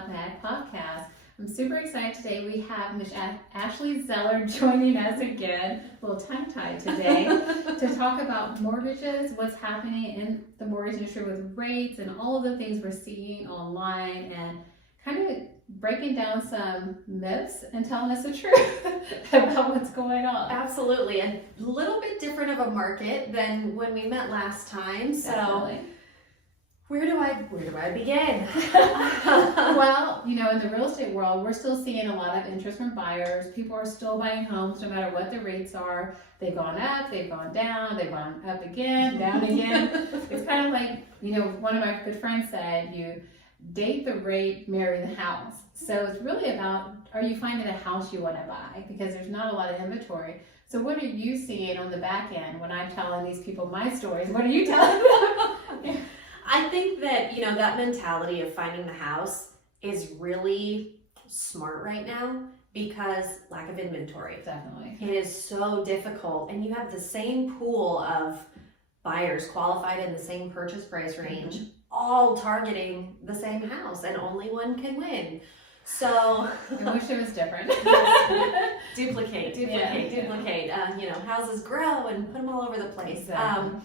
Talk Mag podcast. I'm super excited today. We have Miss Ashley Zeller joining us again, a little tongue-tied today, to talk about mortgages, what's happening in the mortgage industry with rates and all of the things we're seeing online, and kind of breaking down some myths and telling us the truth about what's going on. Absolutely. A little bit different of a market than when we met last time. So Definitely. where do I begin? Well, in the real estate world, we're still seeing a lot of interest from buyers. People are still buying homes no matter what the rates are. They've gone up, they've gone down, they've gone up again, down again. It's kind of like, one of my good friends said, you date the rate, marry the house. So it's really about, are you finding a house you want to buy? Because there's not a lot of inventory. So what are you seeing on the back end when I'm telling these people my stories? What are you telling them? I think that, that mentality of finding the house is really smart right now because lack of inventory. Definitely. It is so difficult. And you have the same pool of buyers qualified in the same purchase price range, all targeting the same house, and only one can win. So I wish it was different. duplicate. Houses grow and put them all over the place. Exactly.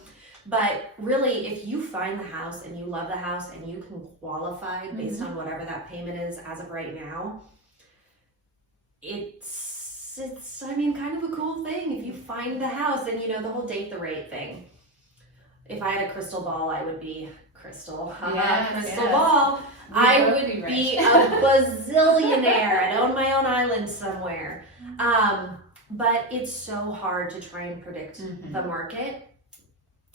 But really, if you find the house and you love the house and you can qualify based on whatever that payment is as of right now, it's kind of a cool thing. If you find the house and the whole date the rate thing. If I had a crystal ball, I would be crystal ball. I would be a bazillionaire. I'd own my own island somewhere. But it's so hard to try and predict the market.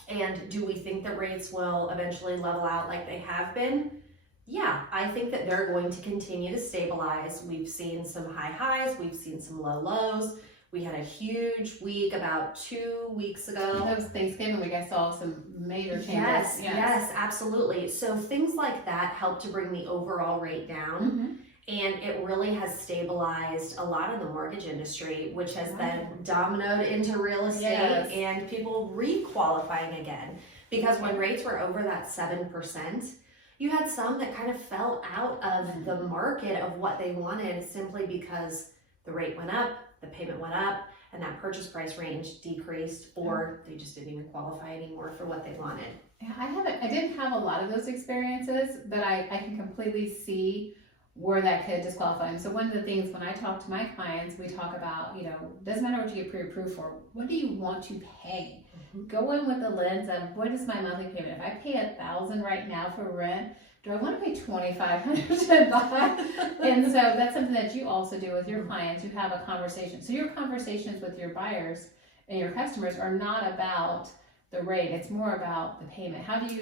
And do we think that rates will eventually level out like they have been? Yeah, I think that they're going to continue to stabilize. We've seen some high highs, we've seen some low lows. We had a huge week about 2 weeks ago. That was Thanksgiving week. I saw some major changes. Yes, absolutely. So things like that help to bring the overall rate down. And it really has stabilized a lot in the mortgage industry, which has then dominoed into real estate and people re-qualifying again. Because when rates were over that 7%, you had some that kind of fell out of the market of what they wanted simply because the rate went up, the payment went up, and that purchase price range decreased, or they just didn't even qualify anymore for what they wanted. Yeah, I didn't have a lot of those experiences, but I can completely see where that could disqualify them. So one of the things when I talk to my clients, we talk about, doesn't matter what you get pre-approved for, what do you want to pay? Go in with the lens of what is my monthly payment? If I pay $1,000 right now for rent, do I want to pay $2,500 to buy? And so that's something that you also do with your clients. You have a conversation. So your conversations with your buyers and your customers are not about the rate. It's more about the payment. How do you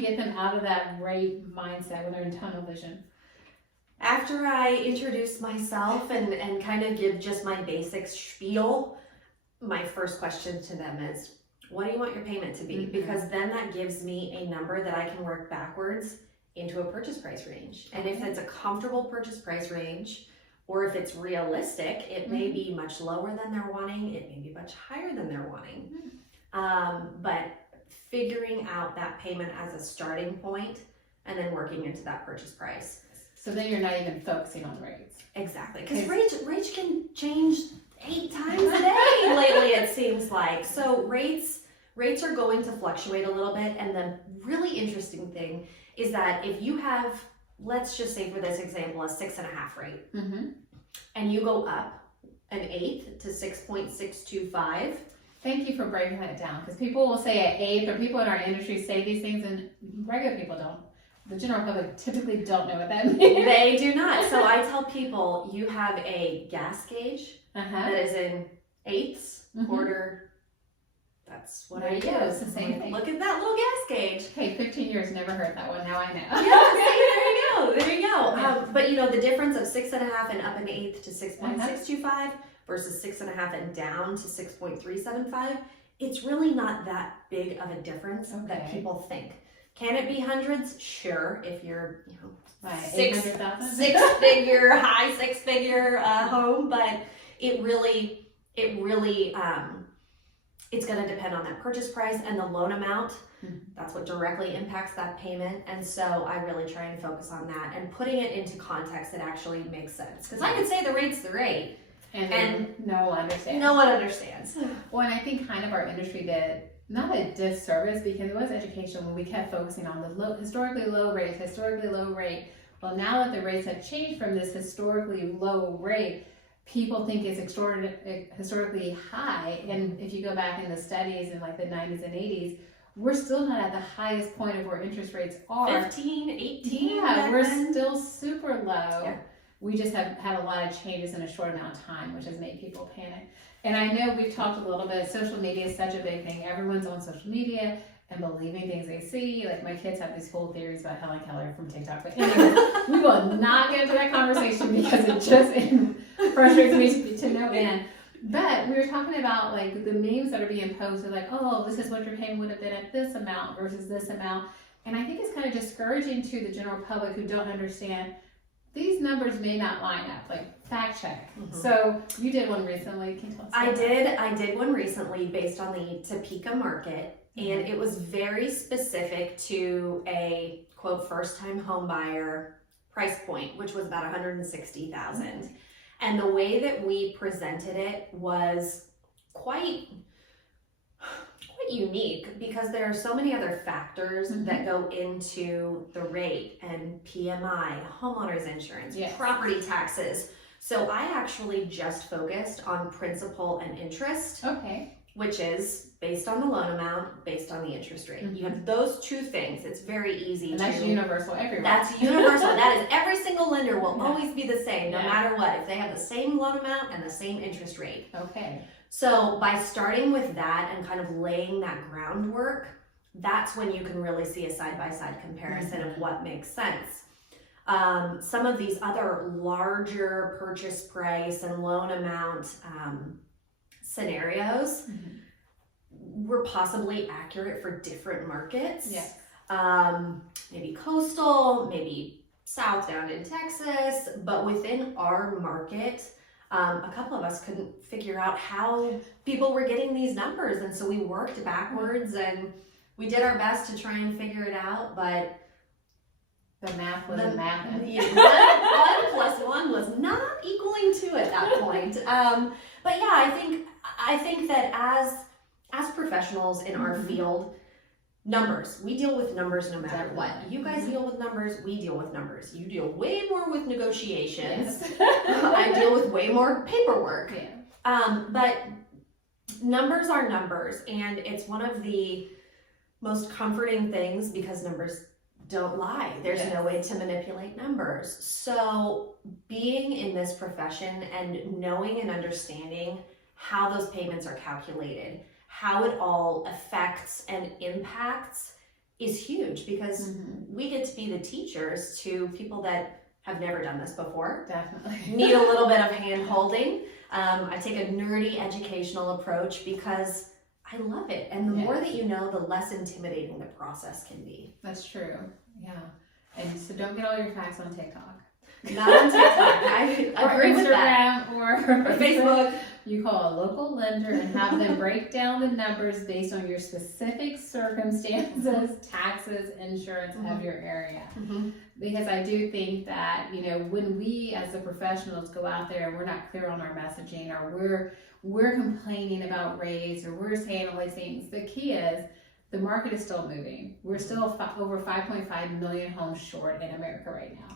get them out of that rate mindset when they're in tunnel vision? After I introduce myself and kind of give just my basic spiel, my first question to them is, what do you want your payment to be? Because then that gives me a number that I can work backwards into a purchase price range. And if it's a comfortable purchase price range, or if it's realistic, it may be much lower than they're wanting, it may be much higher than they're wanting. But figuring out that payment as a starting point and then working into that purchase price. So then you're not even focusing on rates. Exactly, because rates can change 8 times a day lately, it seems like. So rates are going to fluctuate a little bit, and the really interesting thing is that if you have, let's just say for this example, a 6.5 rate, and you go up an 1/8 to 6.625. Thank you for breaking that down, because people will say an 1/8, or people in our industry say these things, and regular people don't. The general public typically don't know what that means. They do not. So I tell people, you have a gas gauge that is in 1/8, quarter. That's what I use. It's the same thing. Look at that little gas gauge. Hey, 15 years, never heard that one. Now I know. Yeah, there you go. But the difference of 6.5 and up an 1/8 to 6.625 versus 6.5 and down to 6.375, it's really not that big of a difference that people think. Can it be hundreds? Sure, if you're, six figure home, but it really it's going to depend on that purchase price and the loan amount. That's what directly impacts that payment. And so I really try and focus on that and putting it into context that actually makes sense. Because I could say the rate's the rate. And no one understands. No one understands. Well, and I think kind of our industry did not a disservice because it was education when we kept focusing on the historically low rate. Well, now that the rates have changed from this historically low rate, people think it's historically high. And if you go back in the studies in like the 90s and 80s, we're still not at the highest point of where interest rates are. 15, 18. Yeah, we're still super low. Yeah. We just have had a lot of changes in a short amount of time, which has made people panic. And I know we've talked a little bit, social media is such a big thing. Everyone's on social media and believing things they see. Like my kids have these whole theories about Helen Keller from TikTok. But anyway, we will not get into that conversation because it just frustrates me to no end. But we were talking about like the memes that are being posted, like, oh, this is what your payment would have been at this amount versus this amount. And I think it's kind of discouraging to the general public who don't understand these numbers may not line up, like fact check. So you did one recently. Can you tell us I did one recently based on the Topeka market, and it was very specific to a quote first time home buyer price point, which was about $160,000. And the way that we presented it was quite unique because there are so many other factors that go into the rate and PMI, homeowners insurance, property taxes. So I actually just focused on principal and interest, which is based on the loan amount, based on the interest rate. You have those two things. It's very easy. And that's universal everywhere. That's universal. That is every single lender will always be the same, no matter what, if they have the same loan amount and the same interest rate. So by starting with that and kind of laying that groundwork, that's when you can really see a side-by-side comparison of what makes sense. Some of these other larger purchase price and loan amount scenarios were possibly accurate for different markets. Maybe coastal, maybe south down in Texas, but within our market, a couple of us couldn't figure out how people were getting these numbers, and so we worked backwards and we did our best to try and figure it out, but the math wasn't mathing. One plus one was not equaling 2 at that point. But yeah, I think that as professionals in our field, numbers, we deal with numbers no matter what. You guys deal with numbers, we deal with numbers. You deal way more with negotiations. I deal with way more paperwork. But numbers are numbers, and it's one of the most comforting things because numbers don't lie. There's no way to manipulate numbers. So being in this profession and knowing and understanding how those payments are calculated, how it all affects and impacts is huge because we get to be the teachers to people that have never done this before. Need a little bit of hand holding. I take a nerdy educational approach because I love it. And the more that you know, the less intimidating the process can be. That's true. Yeah. And so don't get all your facts on TikTok. Not on TikTok. I agree with that. Or Facebook. You call a local lender and have them break down the numbers based on your specific circumstances, taxes, insurance of your area. Because I do think that, you know, when we as the professionals go out there and we're not clear on our messaging, or we're complaining about rates, or we're saying all these things, the key is the market is still moving. We're still over 5.5 million homes short in America right now.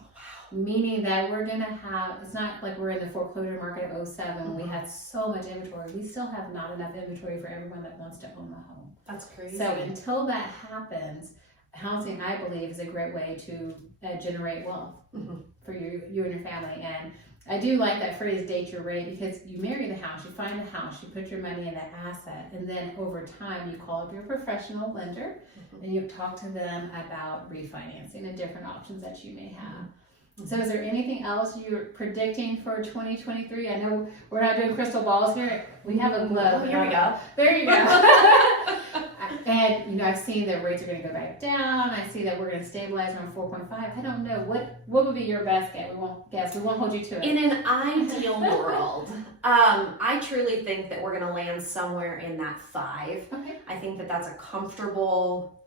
Meaning that we're going to have, it's not like we're in the foreclosure market of 2007 when we had so much inventory. We still have not enough inventory for everyone that wants to own a home. That's crazy. So until that happens, housing, I believe, is a great way to generate wealth for you and your family. And I do like that phrase, date your rate, because you marry the house, you find the house, you put your money in that asset, and then over time you call up your professional lender and you talk to them about refinancing and different options that you may have. So is there anything else you're predicting for 2023? I know we're not doing crystal balls here. We have a globe. Here we go. There you go. And I've seen that rates are going to go back down. I see that we're going to stabilize around 4.5. I don't know what would be your best guess. We won't hold you to it. In an ideal world, I truly think that we're going to land somewhere in that 5. Okay. I think that that's a comfortable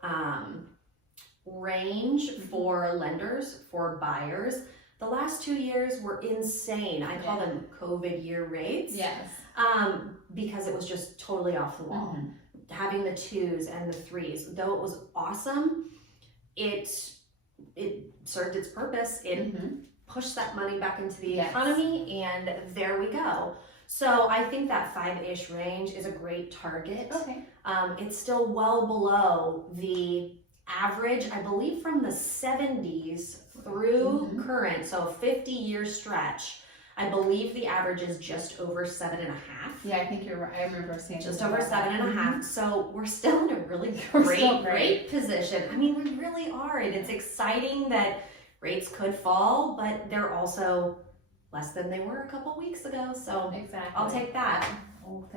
range for lenders, for buyers. The last 2 years were insane. I call them COVID year rates. Yes. Because it was just totally off the wall. Mm-hmm. Having the 2s and the 3s, though it was awesome, it served its purpose. It pushed that money back into the economy, and there we go. So I think that 5-ish range is a great target. Okay. It's still well below the average, I believe, from the 70s through current, so 50-year stretch. I believe the average is just over 7.5. Yeah, I think you're right. I remember seeing just over 7.5. So we're still in a really great position. I mean, we really are, and it's exciting that rates could fall, but they're also less than they were a couple weeks ago. So exactly, I'll take that. Well,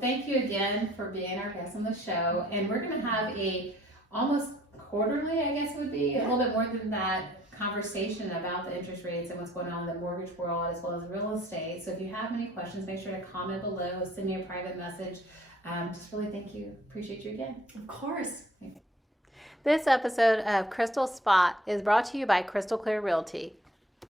thank you again for being our guest on the show, and we're going to have a almost quarterly, I guess it would be, a little bit more than that, conversation about the interest rates and what's going on in the mortgage world as well as real estate. So if you have any questions, make sure to comment below, send me a private message. Just really thank you. Appreciate you again. Of course. This episode of Crystal Spot is brought to you by Crystal Clear Realty.